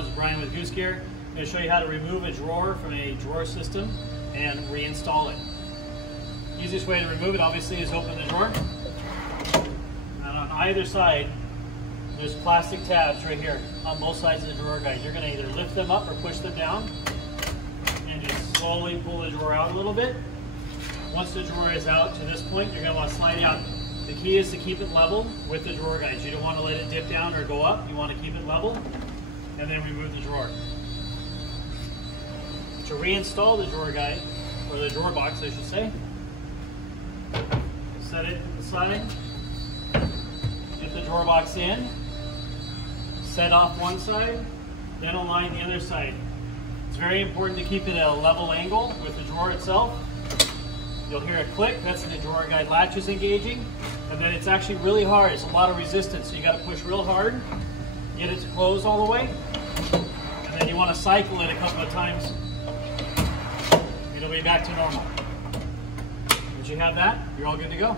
everyone, it's Brian with Goose Gear. I'm going to show you how to remove a drawer from a drawer system and reinstall it. Easiest way to remove it obviously is open the drawer. And on either side there's plastic tabs right here on both sides of the drawer guide. You're going to either lift them up or push them down and just slowly pull the drawer out a little bit. Once the drawer is out to this point, you're going to want to slide it out. The key is to keep it level with the drawer guides. You don't want to let it dip down or go up. You want to keep it level and then remove the drawer. To reinstall the drawer guide, or the drawer box I should say, set it to the side, get the drawer box in, set off one side, then align the other side. It's very important to keep it at a level angle with the drawer itself. You'll hear a click, that's the drawer guide latches engaging, and then it's actually really hard. It's a lot of resistance, so you got to push real hard, get it to close all the way, and then you want to cycle it a couple of times. It'll be back to normal. Once you have that, you're all good to go.